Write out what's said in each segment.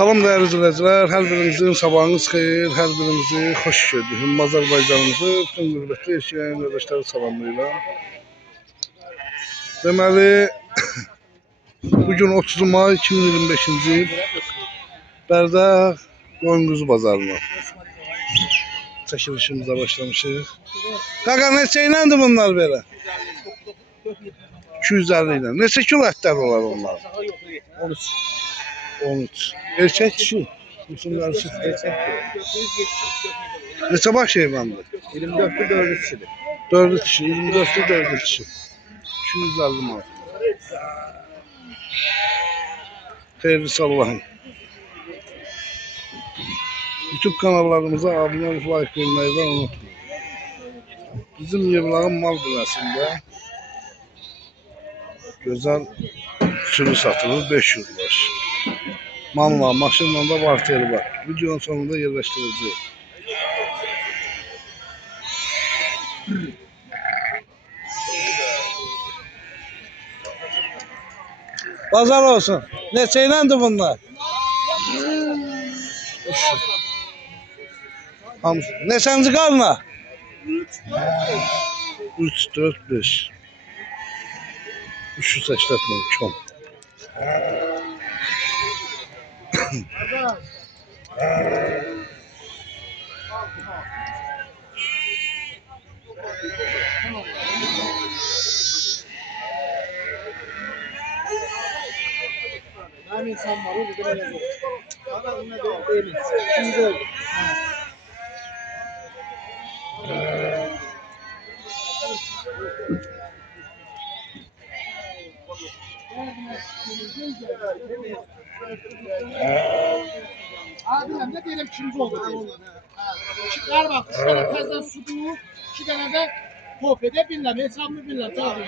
Salam değerli izleyiciler, her birinizin sabahınız xeyir, her birinizi hoş gördük. Azərbaycanımızı bütün qürbətli yaşayan qardaşları salamlayıram. Deməli, bugün 30 may 2025-ci il Bərdə qoyun quzu bazarına çəkilişimizə başlamışıq. Qaqa, neçə iləndir bunlar belə? 250 ilə. Neçə kilo ətlər olar onlar? 13. Erkek dişi. Bütün karışık. Neçə baş heyvandır? 24'lü 4'lü kişidir. 4 dişi, 24'lü 4 dişi. 250 manat. Xeyirlisi Allah'ım. YouTube kanallarımıza abone olup like vermeyi de unutmayın. Bizim Yevlağın mal bünyəsində güzel sürü satılır, 500 baş. Manla, maşınla da varteri var. Videonun sonunda yerleştireceğiz. Pazar olsun. Neçə iləndir bunlar? Hamısı. Neçənci qarına? 3, 4, 5. 380 min kom. Ben insan malı bugün öyle yok. Ama yine de değiliz. Şimdi oldu. Abi ne diyelim ikinci oldu. Çıkar bak, 2 tane tezden su bu, 2 tane de kopede binler, hesabını binler. Tamam.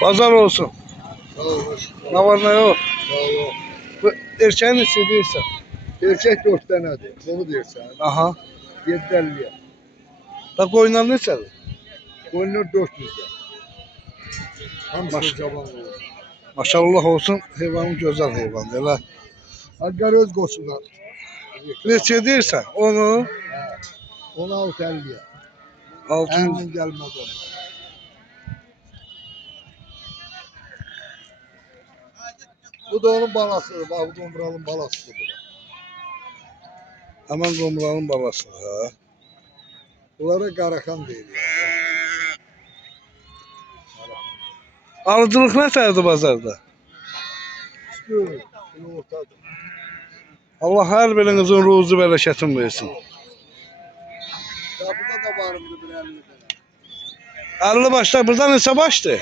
Pazar olsun. Ne var ne yok. Bu erkeğin neçə deyirsən? Erkek 4 tanedir. Onu dersen. Aha. 750'ye. Da qoyunlar neçədir? Koyunlar 400'de. Hamısı Maşallah. cavan olur. Maşallah olsun, heyvanın gözəl heyvandır. Elə Hakkari öz koçunlar. neçə deyirsən? Onu 16.50'ye. 600. Emin gelmez ona. Bu da onun balasıdır. Bak bu dombralın balasıdır. Hemen qomranın babası. Ha. Bunlara Qaraxan deyirlər. Alıcılıq nətərdir bazarda? Üstü, ortadır. Allah hər birinizin ruzu bərəkətin versin. Qapıda da varımdı bir 50 tane. 50 başlar, burada neçə başdır?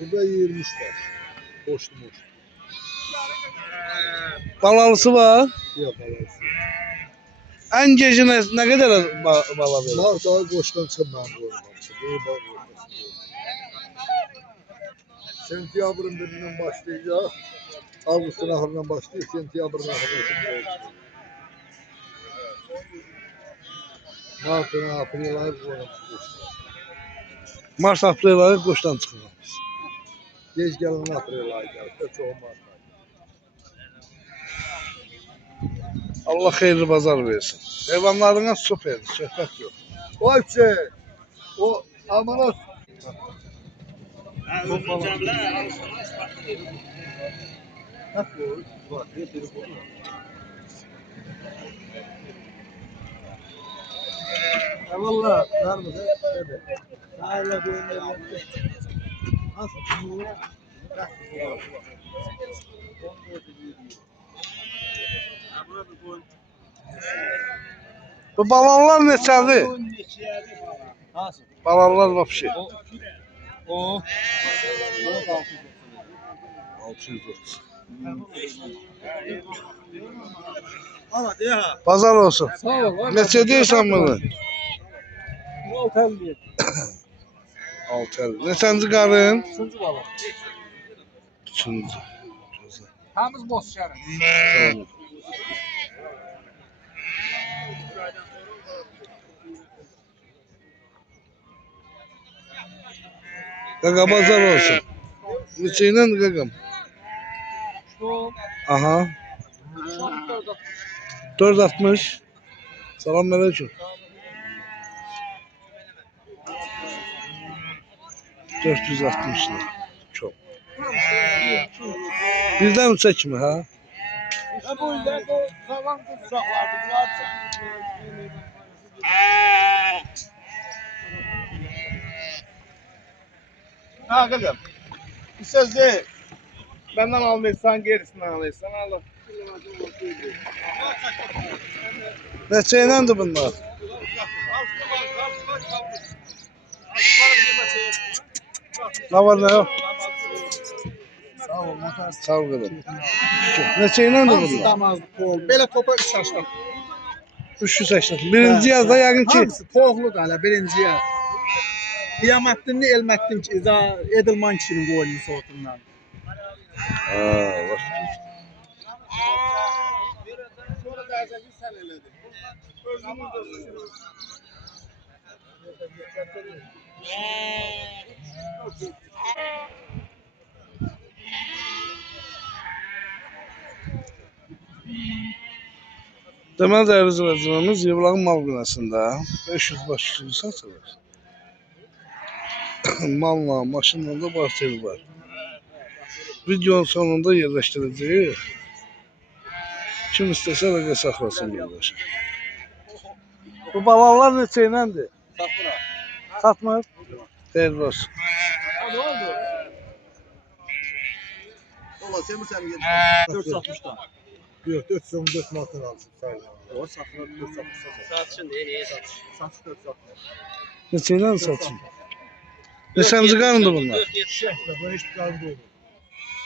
Burada 20 var. Boşlu. Balalısı var. Yok balası. Ən geci nə qədər bala verir? Mal daha qoşdan çıxmayan qoyulmamışdır. İyi bal Sentyabrın birindən başlayacaq. Avqustun axırından başlayıb sentyabrın axırına kimi. Martın, aprel ayı qoyulmuş. Mart, aprel ayı qoşdan çıxır. Gec gələn aprel ayı gəlir. Çoxu mart ayı. Allah xeyirli bazar versin. Heyvanlarına süperdir, söhbət yox. O şey, o amanos. Eyvallah, var mı? Sağla gönder. Nasıl? Bu balalar neçədir? Nasıl? Balalar vapşi. O. 630. Ana diye ha. Bazar olsun. Sağ ol. Neçə deyirsən bunu? 6.50. 6.50. Neçənci qarın? 3-cü bala. 3-cü. Hamız boş şəhər. Tamam. Qaqa bazar olsun. Neçə ilə qaqam? Aha. 4.60. Salam aleyküm. 460 lira. Çok. Birden uça kimi ha? Bu illərdə sağlam uşaqlardır. Bunlar Ha kızım. Bir söz değil. Benden almayırsan gerisinden alırsan Allah. Neçə iləndir bunlar? Ne var ne yok? Sağ ol, motor. Sağ ol qadın. Neçə iləndir Hamısı bunlar? damazlı pol. Belə topa 3 yaşdan. 380. Birinci yazda yəqin ki. Hamısı poğludur hələ birinciyə. Qiyamətdinli Elmətdin ki, Edilman kişinin qoyunu sortundan. Aa, bak. Sonra da əzəli sən elədin. Özümüz də Deməli dəyərli izləyicilərimiz Yevlağın mal binasında 500 baş üstü satılır. Malla, maşınla da parçalı var. Videonun sonunda yerləşdirəcəyik. Kim istəsə rəqə saxlasın yoldaşı. Bu balalar neçə iləndir? Satmıram. Satmır. Xeyirli olsun. Ne oldu? Ola sen mi sen gel? 460'dan. Yok 414 manattan alsın. Sağ ol. O satmır 460. Satsın diye niye satış? Satış 460. Neçə ilən satın? Neçənci qarındır bunlar? Şehre bu hiç kaldı olur.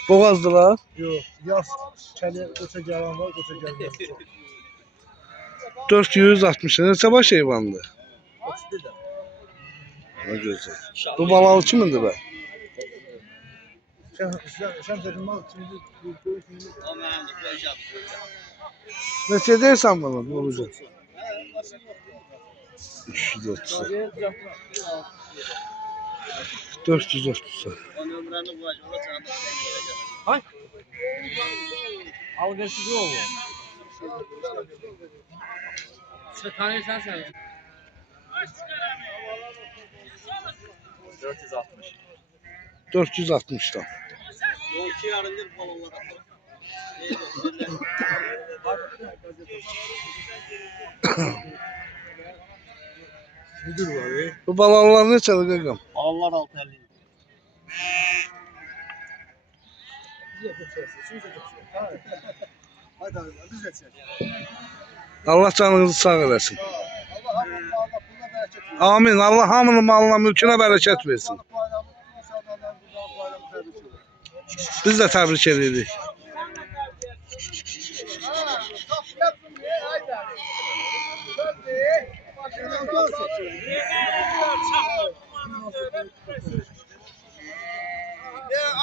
Boğazdılar. Yok yaz kele koça gelen var koça gelmez. 460. Neçə baş heyvandır? 31 de. Ne güzel. Bu balalı kimindir be? Şem seçilmez şimdi bu şimdi. Neçə deyirsən bana? Ne olacak? 330. 430. Algısı yok o. Sen sen. 460. 460'dan. O 2 yarındır balonlar. Müdür var. Bu balalar neçədir qaqam? Balonlar 650. Hadi hadi biz de çek. Allah canınızı sağ eləsin. Allah Allah buna bereket versin. Amin. Allah hamının malına, mülkünə bərəkət versin. Biz də təbrik edirik.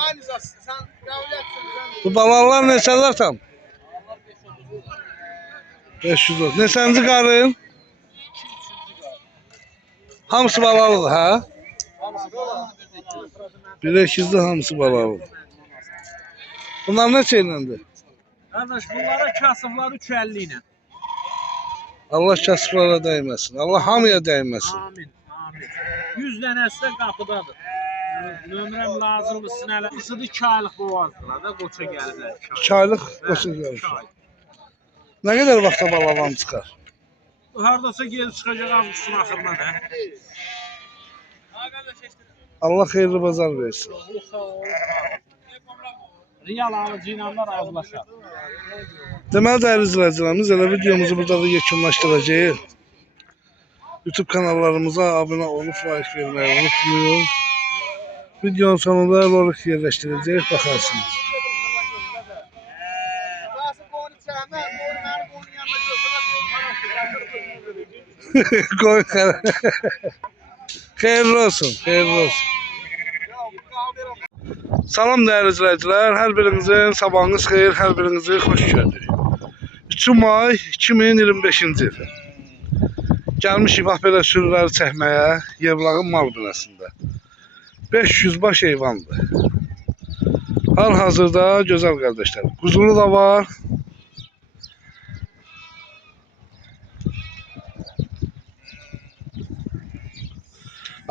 Aynı zaten sen devletsin. Bu balalar neçələr tam? 530. Neçənci qarın? Hamısı balalıdır ha? Bir ekizli hamısı balalıdır. Bunlar neçə iləndir? Kardeş bunlara kasıflar 3.50 ile. Allah kasıflara dəyməsin. Allah hamıya dəyməsin. Amin. Amin. 100 dənəsi də qapıdadır. Nömrəm lazımdır sinələ. Isıdı 2 aylıq boğazdılar da qoça gəlirlər. 2 aylıq qoça gəlir. Nə qədər vaxta balavan çıxar? Hardasa geri çıxacaq avqustun axırına da. Allah xeyirli bazar versin. Real alıcı ilə də razılaşar. Deməli dəyərli izləyicilərimiz, elə videomuzu burada da yekunlaşdıracağıq. YouTube kanallarımıza abunə olub like verməyi unutmayın. Videonun sonunda rolik yerləşdirəcəyik, baxarsınız. Koy Hayırlı olsun, hayırlı olsun. Salam değerli izleyiciler, her birinizin sabahınız xeyir, her birinizi hoş gördük. 3 may 2025-ci il. Gəlmişik bax belə sürüləri çəkməyə Yevlağın mal binəsində. 500 baş heyvandır. Hal-hazırda gözəl qardaşlar, quzulu da var.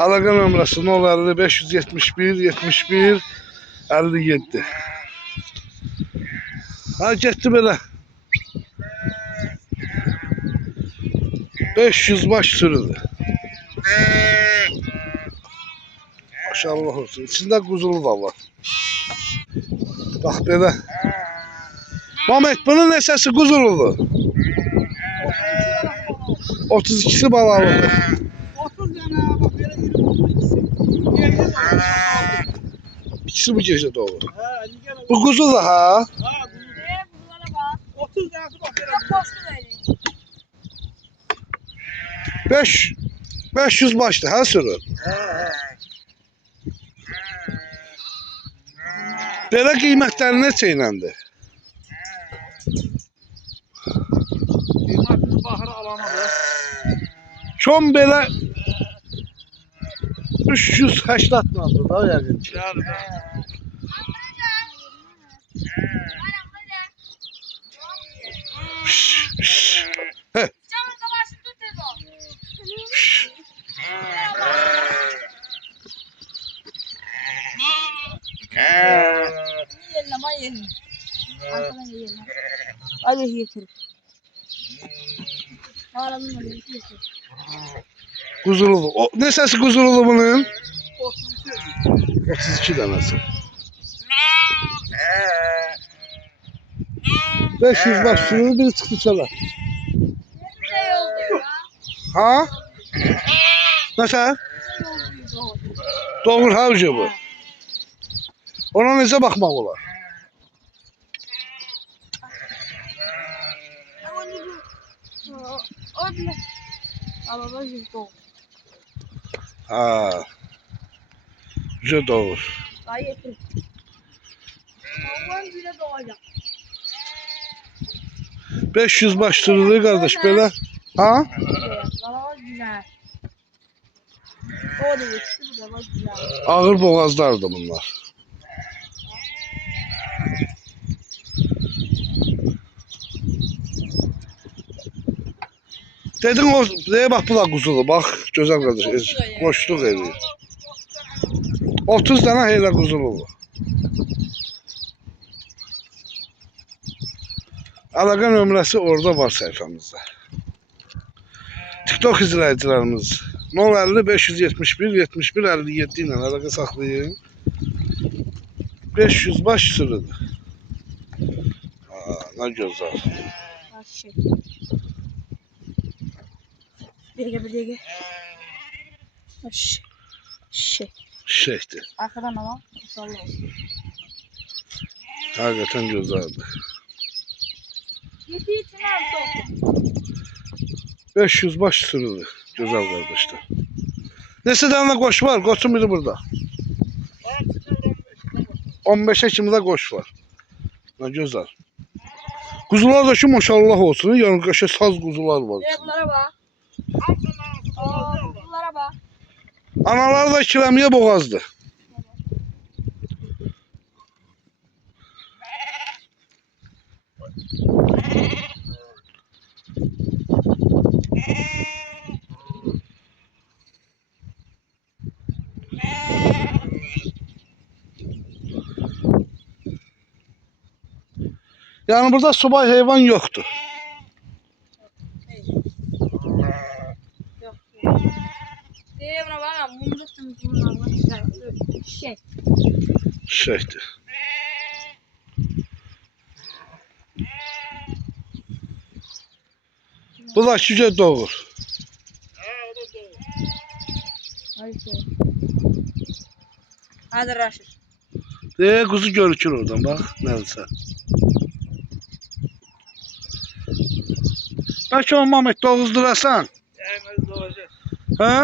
Əlaqə nömrəsi 050 571 71 57. Ha getdi belə. 500 baş sürüdür. Maşallah olsun. İçində quzulu da var. Bax belə. Mehmet bunun nesəsi quzuludur. 32'si balalıdır. 30 tane bak böyle 22'si. İkisi bu gece doğru. Ha, niye Bu kuzu da ha. Ha, bunlara bak. 30 tanesi bak böyle. Çok boştu böyle. 500 başlı ha sürü. Belə qiymətləri neçə iləndir? Kıymatını bakırı alamadı. Çom belə 380 manatdır da yəqin ki. Yani Heh. Yiyelim. Arkadan yiyelim. Hadi yiyelim. Ağlamın hadi yiyelim. Quzululu. O, nesəsi quzululu bunun? 32 dənəsi. 500 baş sürü bir çıxdı çölə. Ha? Nəsə? Doğur havcı bu. Ona necə baxmaq olar? Orada. Baba yüzde. Ha. Güzel doğur. Hayır. Babam bile doğacak. 500 baş sürülür kardeş belə. Ha? Baba güzel. O da geçti, bu da güzel. Ağır boğazlardı bunlar. Dedin o, bak bu da quzulu, bak gözəl qardaş, boşluq edir. 30 dənə elə quzulu var. Əlaqə nömrəsi orada var sayfamızda. TikTok izləyicilərimiz 050 571 71 57 ilə əlaqə saxlayın. 500 baş sürüdür. Nə gözəl. Şey. Bir dakika. Şey. Şeydir. Arkadan ama. İnşallah olsun. Həqiqətən gözəldir. Yedi için aldı. 500 baş sürüdür. Gözəl qardaşlar. Neçə dənə qoç var? Qoçun biri burada. 15'e kimi də qoç var. Nə gözəl. Quzular da ki maşallah olsun. Yəni qəşəng saz quzular var. Bunlara bak. Bunlara bak. Anaları da kiləmiyə boğazdır. Yani burada subay heyvan yoktu. Buna bana mumluktum bunlar. Şey. Şeydi. Bu da cüce doğur. Hadi Raşit. Kuzu görükür oradan bak. Neyse. Belki o Mehmet doğuzdurasan. Ha?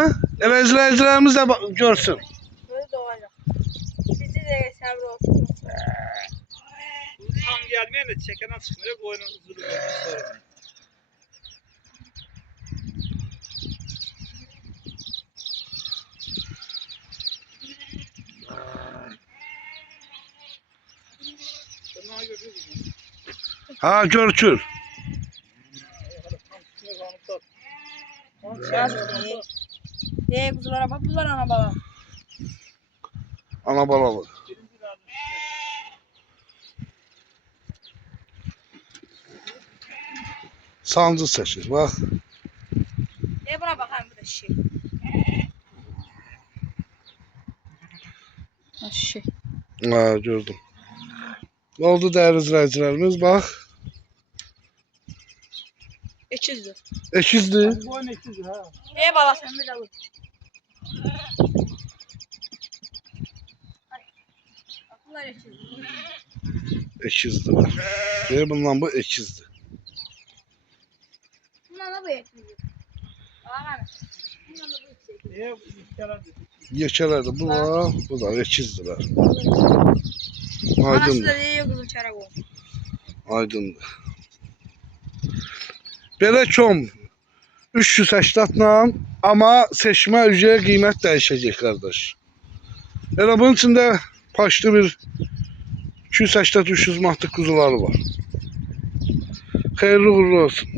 Elə izləyicilərimiz də görsün. Böyle doğacak. Bizi de sabır olsun. Tam gelmeyen de çekenen çıkmıyor. Boynun uzun sorun. Ha, görçür. Kuzulara bak. Bunlar ana baba. Ana balalı. Sancı çəkir, bax. Buna bakayım bu da şey. Şey. Ha, gördüm. Oldu dəyərli izləyicilərimiz, bax. Ekizdir. Ekizdir. Bu oyun ekiz ha. Balasın bir de bu. Bunlar ekizdir. Ekizdir. Bundan bu ekizdir. Bunlar da bu ekizdir. Bakalım. Bunlar da bu ekizdir. Niye bu kere Yekələrdir. Bu da ekizdirlər. Anası Aydındır. da diyor kızıl çarak o. Aydındır. Belə kom 380-la, amma seçmə üzrə qiymət dəyişəcək qardaş. Elə bunun içində paşlı bir 280-300 manatlıq quzuları var. Xeyirli uğurlu olsun.